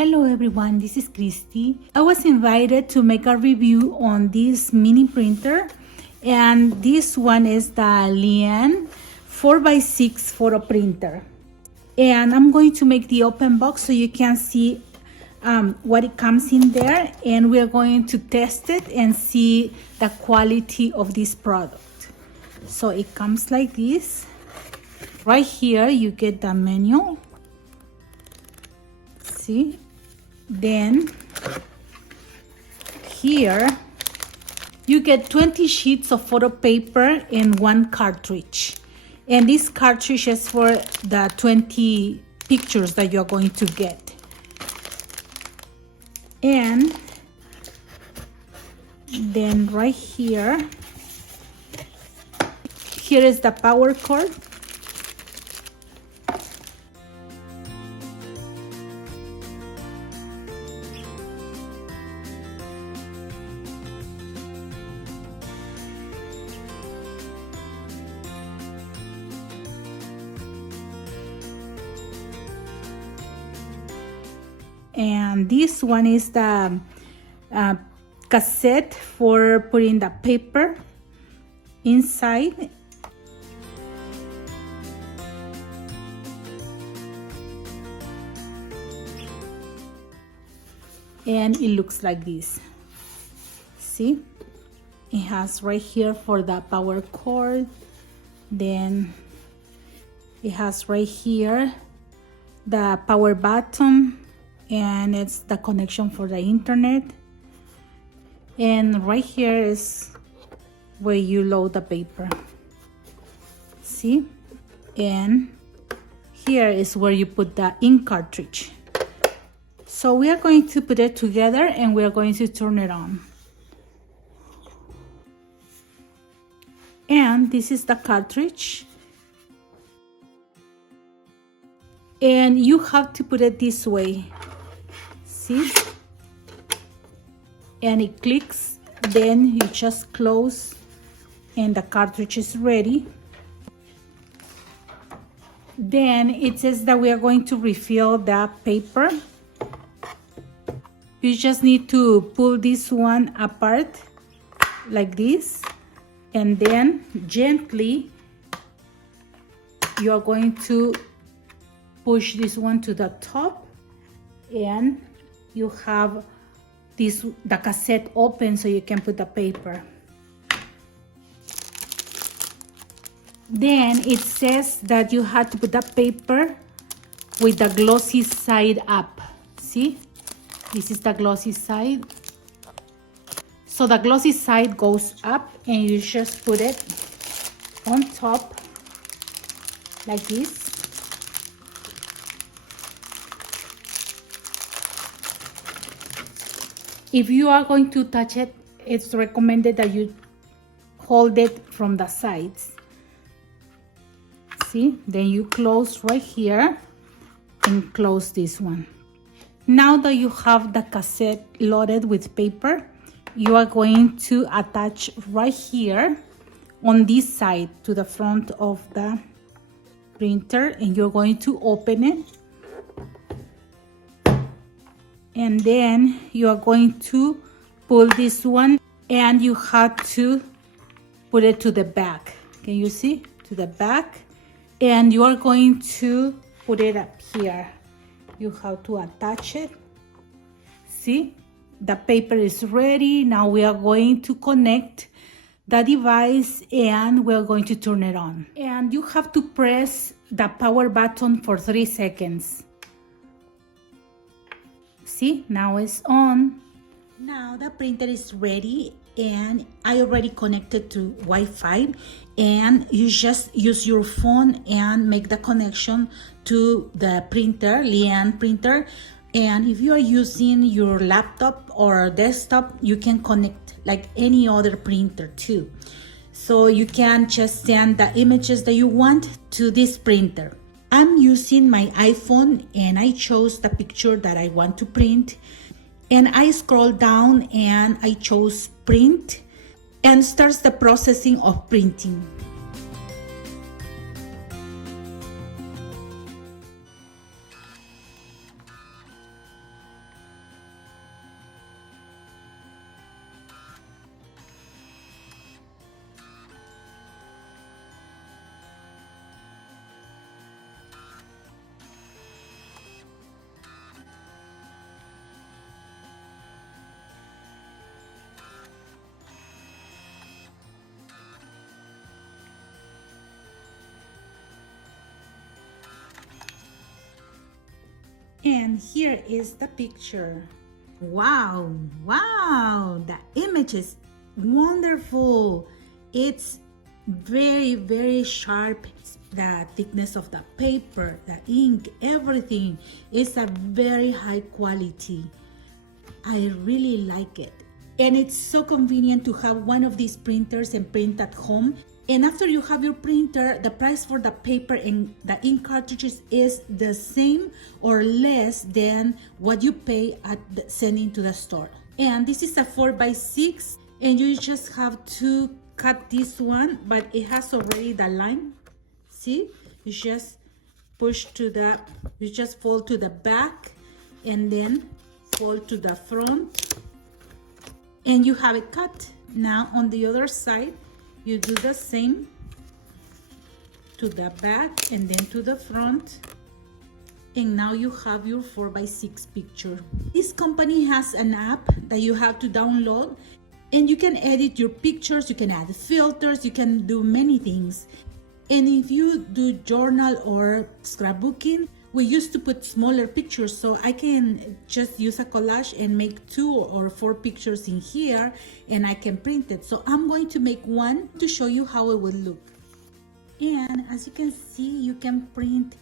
Hello everyone, this is Christy. I was invited to make a review on this mini printer, and this one is the Liene 4x6 photo printer. And I'm going to make the open box so you can see what it comes in there, and we're going to test it and see the quality of this product. So it comes like this. Right here you get the menu. See? Then here you get 20 sheets of photo paper and one cartridge. And this cartridge is for the 20 pictures that you're going to get. And then right here is the power cord. And this one is the cassette for putting the paper inside. And it looks like this. See? It has right here for the power cord. Then it has right here the power button, and it's the connection for the internet. And right here is where you load the paper. See? And here is where you put the ink cartridge. So we are going to put it together and we are going to turn it on. And this is the cartridge. And you have to put it this way. See? And it clicks, then you just close and the cartridge is ready. Then it says that we are going to refill the paper. You just need to pull this one apart like this, and then gently you are going to push this one to the top, and you have the cassette open so you can put the paper. Then it says that you have to put the paper with the glossy side up. See? This is the glossy side. So the glossy side goes up and you just put it on top like this. If you are going to touch it, it's recommended that you hold it from the sides. See? Then you close right here and close this one. Now that you have the cassette loaded with paper, you are going to attach right here on this side to the front of the printer, and you're going to open it. And then you are going to pull this one, and you have to put it to the back. Can you see? To the back. And you are going to put it up here. You have to attach it. See? The paper is ready. Now we are going to connect the device and we're going to turn it on. And you have to press the power button for 3 seconds. See? Now it's on. Now the printer is ready, and I already connected to Wi-Fi, and you just use your phone and make the connection to the printer, Liene printer. And if you are using your laptop or desktop, you can connect like any other printer too. So you can just send the images that you want to this printer. I'm using my iPhone, and I chose the picture that I want to print. And I scroll down and I chose print, and starts the processing of printing. And here is the picture. Wow, wow, the image is wonderful. It's very, very sharp. The thickness of the paper, the ink, everything is a very high quality. I really like it. And it's so convenient to have one of these printers and print at home. And after you have your printer, the price for the paper and the ink cartridges is the same or less than what you pay at sending to the store. And this is a 4x6, and you just have to cut this one, but it has already the line. See, you just push to the, you just fold to the back and then fold to the front, and you have it cut. Now on the other side, you do the same to the back and then to the front, and now you have your 4x6 picture. This company has an app that you have to download, and you can edit your pictures, you can add filters, you can do many things. And if you do journal or scrapbooking, we used to put smaller pictures, so I can just use a collage and make 2 or 4 pictures in here, and I can print it. So I'm going to make one to show you how it will look. And as you can see, you can print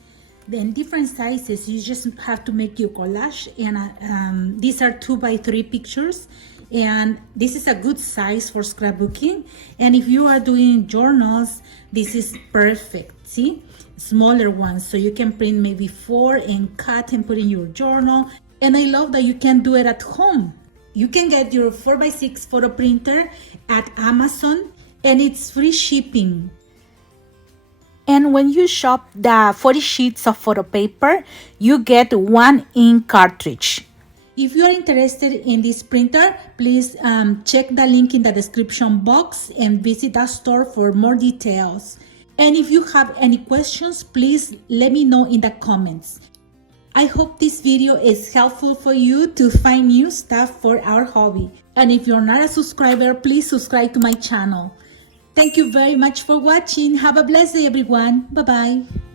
in different sizes. You just have to make your collage, and these are 2x3 pictures, and this is a good size for scrapbooking. And if you are doing journals, this is perfect. See, smaller ones, so you can print maybe 4 and cut and put in your journal. And I love that you can do it at home. You can get your 4x6 photo printer at Amazon, and it's free shipping. And when you shop the 40 sheets of photo paper, you get 1 ink cartridge. If you are interested in this printer, please check the link in the description box and visit the store for more details. And if you have any questions, please let me know in the comments. I hope this video is helpful for you to find new stuff for our hobby. And if you're not a subscriber, please subscribe to my channel. Thank you very much for watching. Have a blessed day, everyone. Bye-bye.